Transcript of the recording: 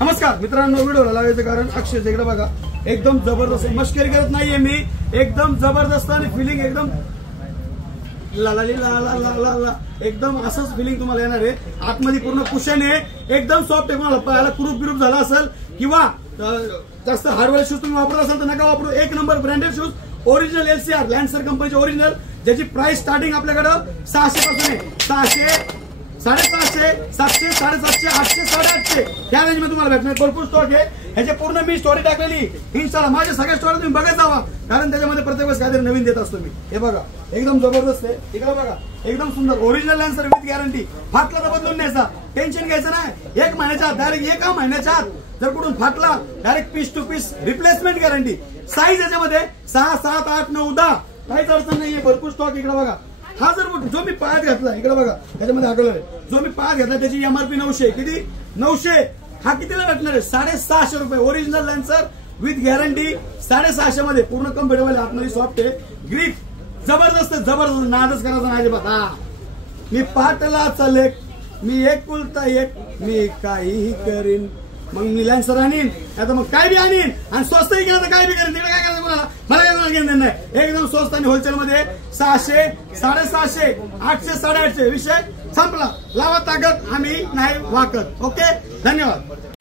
नमस्कार मित्रांनो, व्हिडिओला लावायचं कारण अक्षय इकडे बघा, एकदम जबरदस्त, मस्करी करत नाहीये मी, एकदम जबरदस्त आणि फिलिंग एकदम ला ला ला ला ला ला ला एकदम असंच फिलिंग तुम्हाला येणार आहे. आतमध्ये पूर्ण कुशन आहे, एकदम सॉफ्ट आहे. तुम्हाला पायाला कुरूप बिरूप झाला असेल किंवा जास्त हार्डवेअर शूज तुम्ही वापरत असाल तर नका वापरू. एक number branded shoes, original LCR लॅन्सर कंपनीचे ओरिजिनल, ज्याची प्राइस स्टार्टिंग आपल्याकडं 600 पासून आहे. 600, 750, 700, 750, 800, 850 त्या रेंज मध्ये तुम्हाला भेटणार. भरपूर स्टॉक आहे. ह्याचे पूर्ण मी स्टोरी टाकलेली इन्स्टाला, माझ्या सगळ्या स्टोरी तुम्ही बघत जावा, कारण त्याच्यामध्ये प्रत्येक वेळेस काहीतरी नवीन देत असतो मी. हे बघा एकदम जबरदस्त आहे. इकडे बघा एकदम सुंदर ओरिजिनल लॅन्सर विथ गॅरंटी. फाटला तर बदलून न्यायचा, टेन्शन घ्यायचं नाही. 1 महिन्याच्या आत, डायरेक्ट 1 महिन्याच्या आत जर कुठून फाटला direct piece to piece replacement guarantee. Size याच्यामध्ये 6, 7, 8, 9, 10 काहीच अडचण नाहीये. भरपूर स्टॉक इकडे बघा. हा जर जो मी पायात घातला इकडे बघा, त्याच्यामध्ये आगळ आहे, जो मी पायात घातला त्याची MRP 900. किती? 900. हा कितीला भेटणार आहे? 650 रुपये. ओरिजिनल लॅन्सर विथ गॅरंटी 650 मध्ये. पूर्ण कम्फर्टेबल, आतमध्ये सॉफ्ट आहे, ग्रीप जबरदस्त जबरदस्त. नादच करायचा नाही अजिबात. हा मी पाटला चलेक, मी एकुलता एक, मी काहीही करीन, मग मी लॅन्सर आणीन, आता मग काय बी आणीन, आणि स्वस्तही केलं तर काय बी करीन. तिकडे काय करायचं कोणाला, मला काय घेणं नाही. एकदम स्वस्त आणि होलसेल मध्ये 600, 750, 800, 850 विषय संपला. लावा ताकद, आम्ही नाही वाकत. ओके, धन्यवाद.